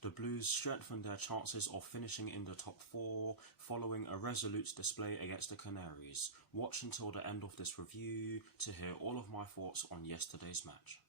The Blues strengthened their chances of finishing in the top four following a resolute display against the Canaries. Watch until the end of this review to hear all of my thoughts on yesterday's match.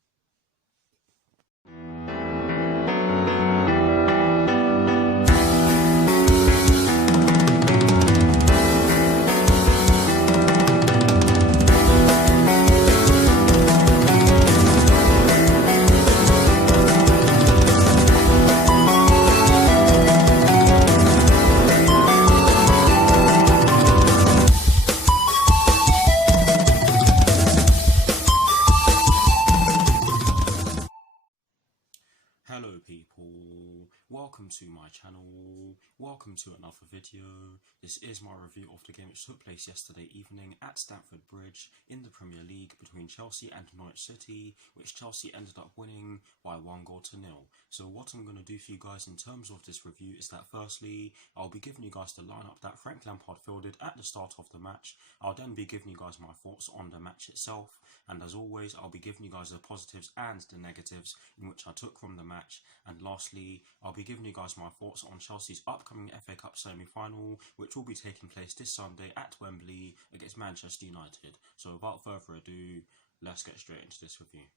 Hello people, welcome to my channel, welcome to another video. This is my review of the game which took place yesterday evening at Stamford Bridge in the Premier League between Chelsea and Norwich City, which Chelsea ended up winning by 1-0. So what I'm going to do for you guys in terms of this review is that firstly, I'll be giving you guys the lineup that Frank Lampard fielded at the start of the match. I'll then be giving you guys my thoughts on the match itself, and as always I'll be giving you guys the positives and the negatives in which I took from the match. And lastly, I'll be giving you guys my thoughts on Chelsea's upcoming FA Cup semi-final, which will be taking place this Sunday at Wembley against Manchester United. So without further ado, let's get straight into this review.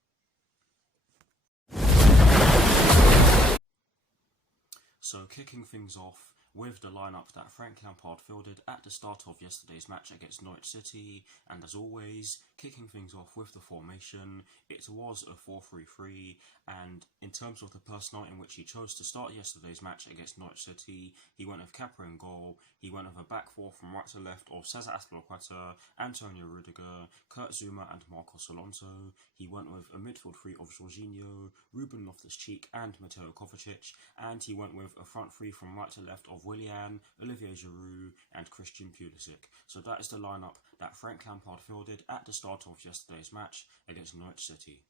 So kicking things off with the lineup that Frank Lampard fielded at the start of yesterday's match against Norwich City, and as always, kicking things off with the formation, it was a 4-3-3, and in terms of the personnel in which he chose to start yesterday's match against Norwich City, he went with Kepa in goal, he went with a back four from right to left of Cesar Azpilicueta, Antonio Rudiger, Kurt Zouma and Marcos Alonso, he went with a midfield three of Jorginho, Ruben Loftus-Cheek and Mateo Kovacic, and he went with a front three from right to left of Willian, Olivier Giroud and Christian Pulisic. So that is the lineup that Frank Lampard fielded at the start of yesterday's match against Norwich City.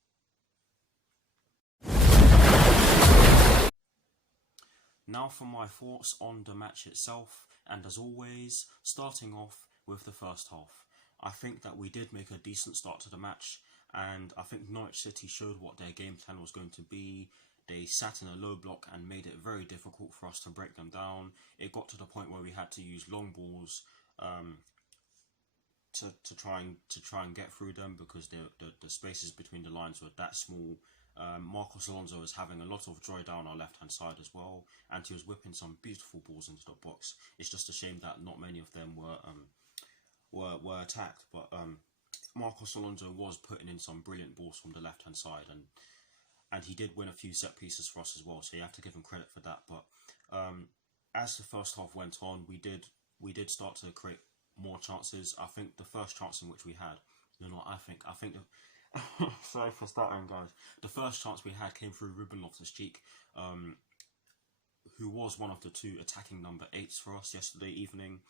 Now for my thoughts on the match itself, and as always, starting off with the first half. I think that we did make a decent start to the match, and I think Norwich City showed what their game plan was going to be. They sat in a low block and made it very difficult for us to break them down. It got to the point where we had to use long balls to try and get through them because the spaces between the lines were that small. Marcos Alonso was having a lot of joy down our left hand side as well, and he was whipping some beautiful balls into the box. It's just a shame that not many of them were attacked, but Marcos Alonso was putting in some brilliant balls from the left hand side, and he did win a few set pieces for us as well, so you have to give him credit for that. But as the first half went on, we did start to create more chances. I think the first chance in which we had, I think sorry for stuttering, guys. The first chance we had came through Ruben Loftus-Cheek, who was one of the two attacking number 8s for us yesterday evening.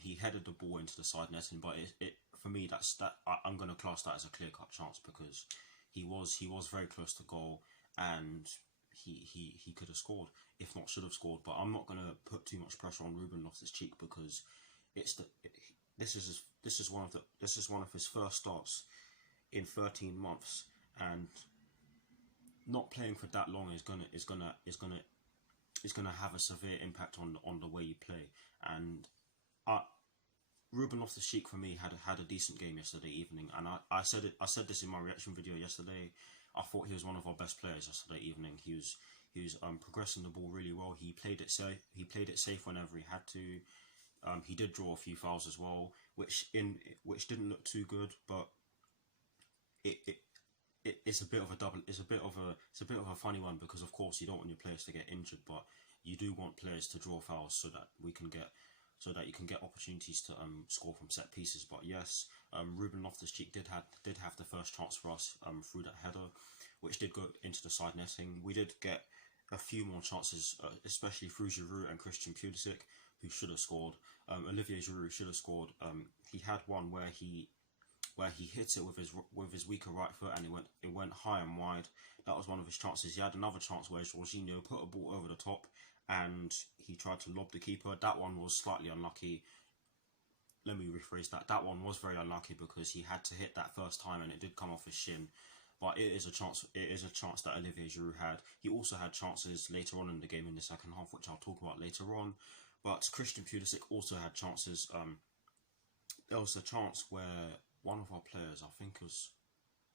He headed the ball into the side netting, but it for me I'm going to class that as a clear-cut chance because he was very close to goal, and he could have scored, if not should have scored. But I'm not going to put too much pressure on Ruben Loftus-Cheek because this is one of his first starts in 13 months, and not playing for that long is gonna have a severe impact on the way you play. And Ruben Loftus-Cheek for me had a decent game yesterday evening, and I said this in my reaction video yesterday. I thought he was one of our best players yesterday evening. He was progressing the ball really well. He played it safe whenever he had to. He did draw a few fouls as well, which didn't look too good, but it's a bit of a funny one because of course you don't want your players to get injured, but you do want players to draw fouls so that you can get opportunities to score from set pieces. But yes, Ruben Loftus-Cheek did have the first chance for us through that header, which did go into the side netting. We did get a few more chances, especially through Giroud and Christian Pulisic, who should have scored. Olivier Giroud should have scored. He had one where he hit it with his weaker right foot, and it went high and wide. That was one of his chances. He had another chance where Jorginho put a ball over the top and he tried to lob the keeper. That one was slightly unlucky. Let me rephrase that. That one was very unlucky because he had to hit that first time and it did come off his shin. but it is a chance. It is a chance that Olivier Giroud had. He also had chances later on in the game in the second half, which I'll talk about later on. But Christian Pulisic also had chances. There was a chance where one of our players, I think it was,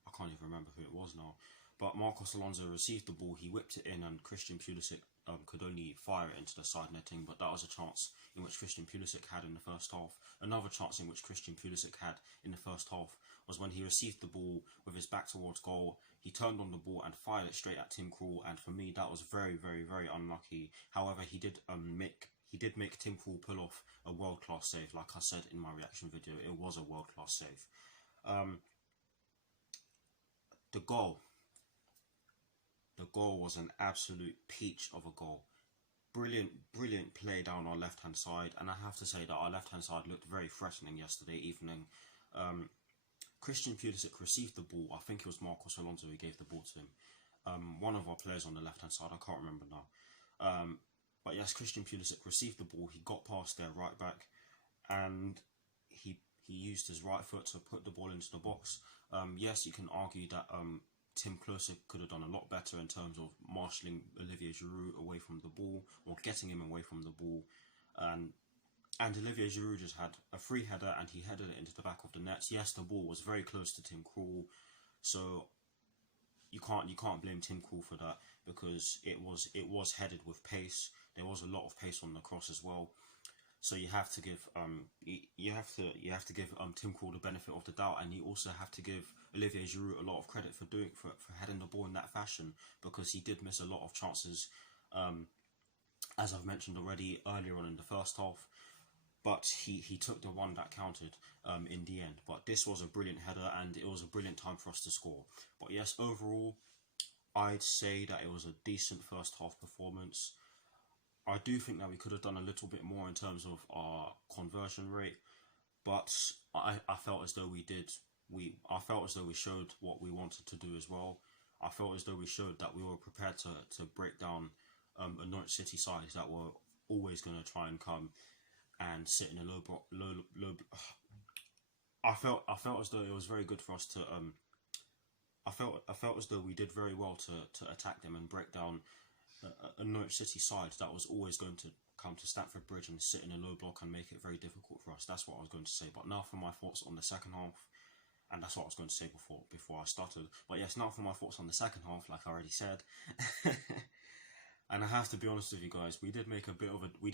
I can't even remember who it was now, but Marcos Alonso received the ball, he whipped it in, and Christian Pulisic could only fire it into the side netting. But that was a chance in which Christian Pulisic had in the first half. Another chance in which Christian Pulisic had in the first half was when he received the ball with his back towards goal. He turned on the ball and fired it straight at Tim Krul, and for me that was very, very, very unlucky. However, he did make Tim Krul pull off a world-class save. Like I said in my reaction video, it was a world-class save. The goal was an absolute peach of a goal. Brilliant play down our left-hand side, and I have to say that our left-hand side looked very threatening yesterday evening. Christian Pulisic received the ball. I think it was Marcos Alonso who gave the ball to him. One of our players on the left-hand side, I can't remember now. But yes, Christian Pulisic received the ball. He got past their right back, and he used his right foot to put the ball into the box. Yes, you can argue that Tim Klose could have done a lot better in terms of marshalling Olivier Giroud away from the ball, or getting him away from the ball. And Olivier Giroud just had a free header, and he headed it into the back of the net. Yes, the ball was very close to Tim Krul, so you can't blame Tim Krul for that, because it was headed with pace. There was a lot of pace on the cross as well. So you have to give Tim Krul the benefit of the doubt, and you also have to give Olivier Giroud a lot of credit for heading the ball in that fashion, because he did miss a lot of chances, as I've mentioned already earlier on in the first half. But he took the one that counted in the end. But this was a brilliant header, and it was a brilliant time for us to score. But yes, overall, I'd say that it was a decent first half performance. I do think that we could have done a little bit more in terms of our conversion rate, but I felt as though I felt as though we showed what we wanted to do as well. I felt as though we showed that we were prepared to break down a Norwich City side that were always going to try and come and sit in a low. I felt as though it was very good for us to. I felt as though we did very well to attack them and break down a Norwich City side that was always going to come to Stamford Bridge and sit in a low block and make it very difficult for us. That's what I was going to say. But now for my thoughts on the second half, and that's what I was going to say before I started. But yes, now for my thoughts on the second half, like I already said. And I have to be honest with you guys, we did make a bit of a we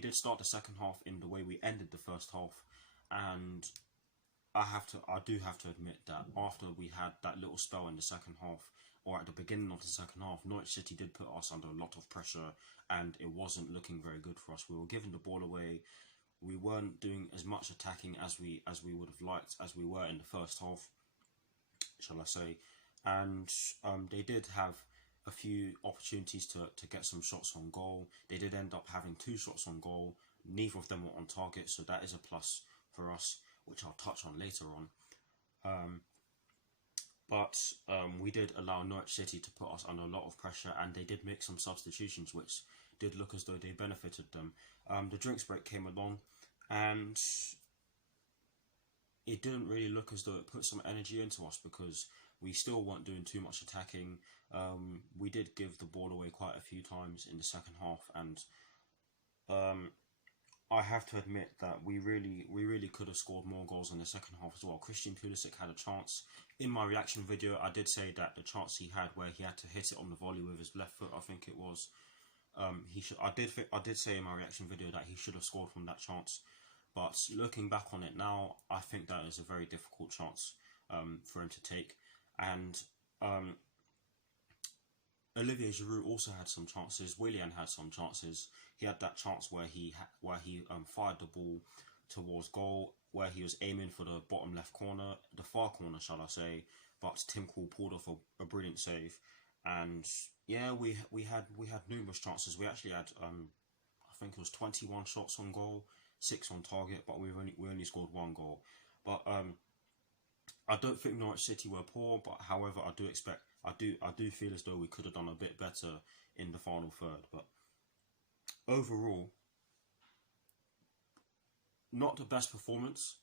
did start the second half in the way we ended the first half, and I do have to admit that after we had that little spell in the second half, or at the beginning of the second half, Norwich City did put us under a lot of pressure, and it wasn't looking very good for us. We were giving the ball away. We weren't doing as much attacking as we would have liked, as we were in the first half, shall I say. And they did have a few opportunities to get some shots on goal. They did end up having 2 shots on goal. Neither of them were on target, so that is a plus for us, which I'll touch on later on. But we did allow Norwich City to put us under a lot of pressure, and they did make some substitutions which did look as though they benefited them. The drinks break came along, and it didn't really look as though it put some energy into us, because we still weren't doing too much attacking. We did give the ball away quite a few times in the second half, and I have to admit that we really could have scored more goals in the second half as well. Christian Pulisic had a chance. In my reaction video, I did say that the chance he had where he had to hit it on the volley with his left foot, I think it was, I did say in my reaction video that he should have scored from that chance. But looking back on it now, I think that is a very difficult chance for him to take. And Olivier Giroud also had some chances. Willian had some chances. He had that chance where he fired the ball towards goal, where he was aiming for the bottom left corner, the far corner, shall I say. But Tim Krul pulled off a brilliant save. And yeah, we had numerous chances. We actually had I think it was 21 shots on goal, 6 on target, but we only scored 1 goal. But I don't think Norwich City were poor, but however, I do feel as though we could have done a bit better in the final third. But overall, not the best performance.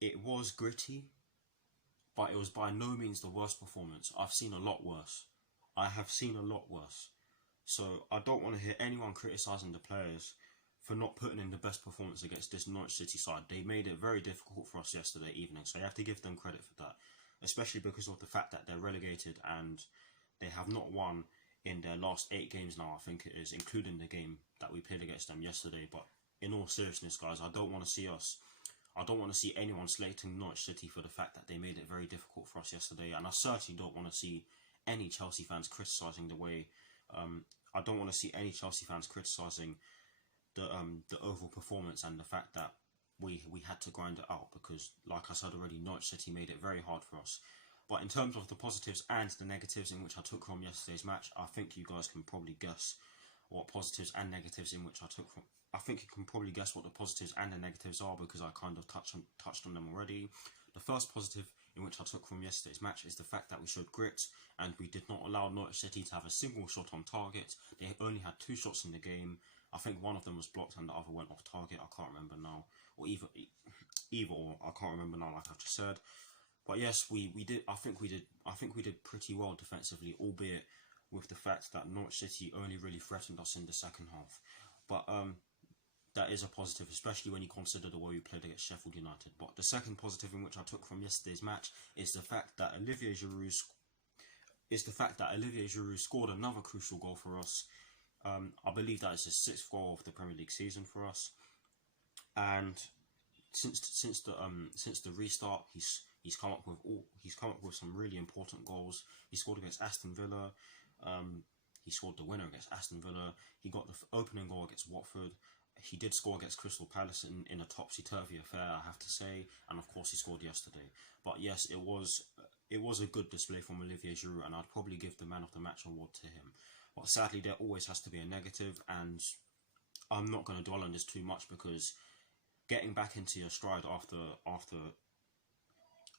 It was gritty, but it was by no means the worst performance. I've seen a lot worse. I have seen a lot worse. So I don't want to hear anyone criticising the players for not putting in the best performance against this Norwich City side. They made it very difficult for us yesterday evening, so you have to give them credit for that, especially because of the fact that they're relegated and they have not won in their last 8 games now, I think it is, including the game that we played against them yesterday. But in all seriousness, guys, I don't want to see anyone slating Norwich City for the fact that they made it very difficult for us yesterday, and I certainly don't want to see any Chelsea fans criticising the way. I don't want to see any Chelsea fans criticising the overall performance and the fact that we had to grind it out, because, like I said already, Norwich City made it very hard for us. But in terms of the positives and the negatives in which I took from yesterday's match, I think you guys can probably guess what positives and negatives in which I took from. I think you can probably guess what the positives and the negatives are, because I kind of touched on them already. The first positive in which I took from yesterday's match is the fact that we showed grit and we did not allow Norwich City to have a single shot on target. They only had 2 shots in the game. I think one of them was blocked and the other went off target. I can't remember now, or either or I can't remember now, like I've just said. But yes, we did. I think we did pretty well defensively, albeit with the fact that Norwich City only really threatened us in the second half. But that is a positive, especially when you consider the way we played against Sheffield United. But the second positive in which I took from yesterday's match is the fact that Olivier Giroud scored another crucial goal for us. I believe that is his 6th goal of the Premier League season for us, and since the restart, he's come up with some really important goals. He scored against Aston Villa. He scored the winner against Aston Villa. He got the opening goal against Watford. He did score against Crystal Palace in a topsy-turvy affair, I have to say, and of course he scored yesterday. But yes, it was a good display from Olivier Giroud, and I'd probably give the man of the match award to him. But sadly, there always has to be a negative, and I'm not going to dwell on this too much, because getting back into your stride after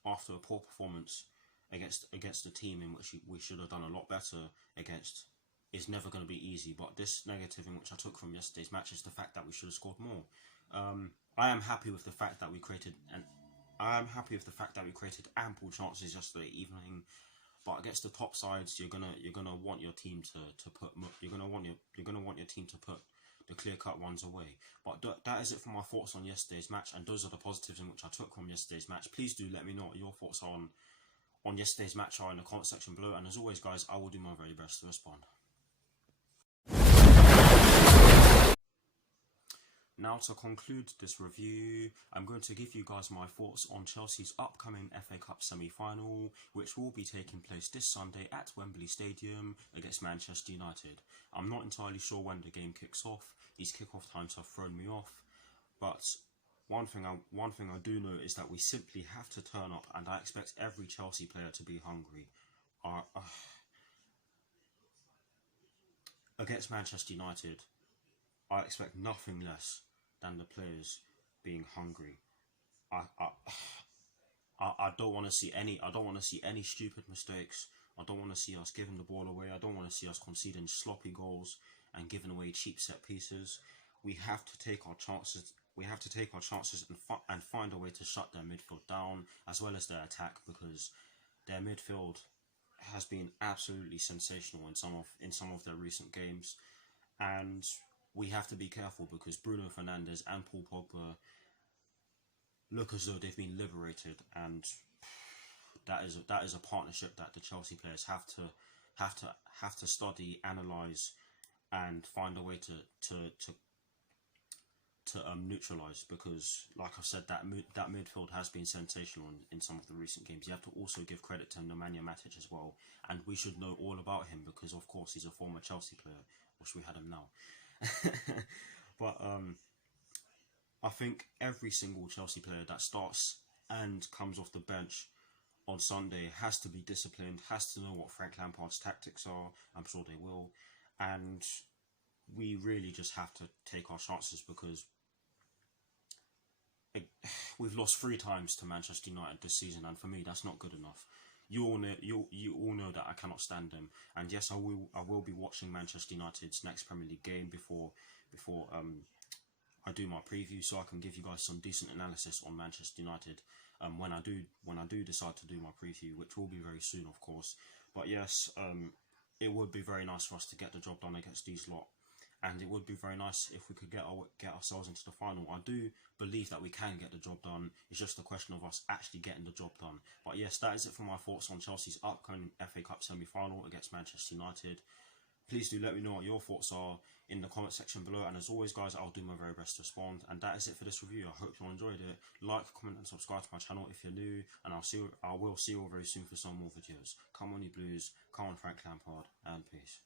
a poor performance against a team in which we should have done a lot better against is never going to be easy. But this negative in which I took from yesterday's match is the fact that we should have scored more. I am happy with the fact that we created ample chances yesterday evening. But against the top sides, you're gonna want your team to put the clear-cut ones away. But that is it for my thoughts on yesterday's match, and those are the positives in which I took from yesterday's match. Please do let me know what your thoughts on yesterday's match are in the comment section below, and as always, guys, I will do my very best to respond. Now, to conclude this review, I'm going to give you guys my thoughts on Chelsea's upcoming FA Cup semi-final, which will be taking place this Sunday at Wembley Stadium against Manchester United. I'm not entirely sure when the game kicks off. These kick-off times have thrown me off, but one thing I do know is that we simply have to turn up, and I expect every Chelsea player to be hungry. Against Manchester United, I expect nothing less than the players being hungry. I don't want to see any stupid mistakes. I don't want to see us giving the ball away. I don't want to see us conceding sloppy goals and giving away cheap set pieces. We have to take our chances. We have to take our chances and find a way to shut their midfield down, as well as their attack, because their midfield has been absolutely sensational in some of their recent games, and we have to be careful, because Bruno Fernandes and Paul Pogba look as though they've been liberated, and that is a partnership that the Chelsea players have to study, analyse, and find a way to neutralise, because, like I've said, that midfield has been sensational in some of the recent games. You have to also give credit to Nemanja Matic as well, and we should know all about him, because of course he's a former Chelsea player. Wish we had him now. But I think every single Chelsea player that starts and comes off the bench on Sunday has to be disciplined, has to know what Frank Lampard's tactics are. I'm sure they will, and we really just have to take our chances, because we've lost 3 times to Manchester United this season, and for me that's not good enough. You all know that I cannot stand them, and yes, I will be watching Manchester United's next Premier League game before I do my preview, so I can give you guys some decent analysis on Manchester United. when I do decide to do my preview, which will be very soon, of course. But yes, it would be very nice for us to get the job done against these lot. And it would be very nice if we could get ourselves into the final. I do believe that we can get the job done. It's just a question of us actually getting the job done. But yes, that is it for my thoughts on Chelsea's upcoming FA Cup semi-final against Manchester United. Please do let me know what your thoughts are in the comment section below. And as always, guys, I'll do my very best to respond. And that is it for this review. I hope you all enjoyed it. Like, comment, and subscribe to my channel if you're new. And I will see you all very soon for some more videos. Come on, you Blues. Come on, Frank Lampard. And peace.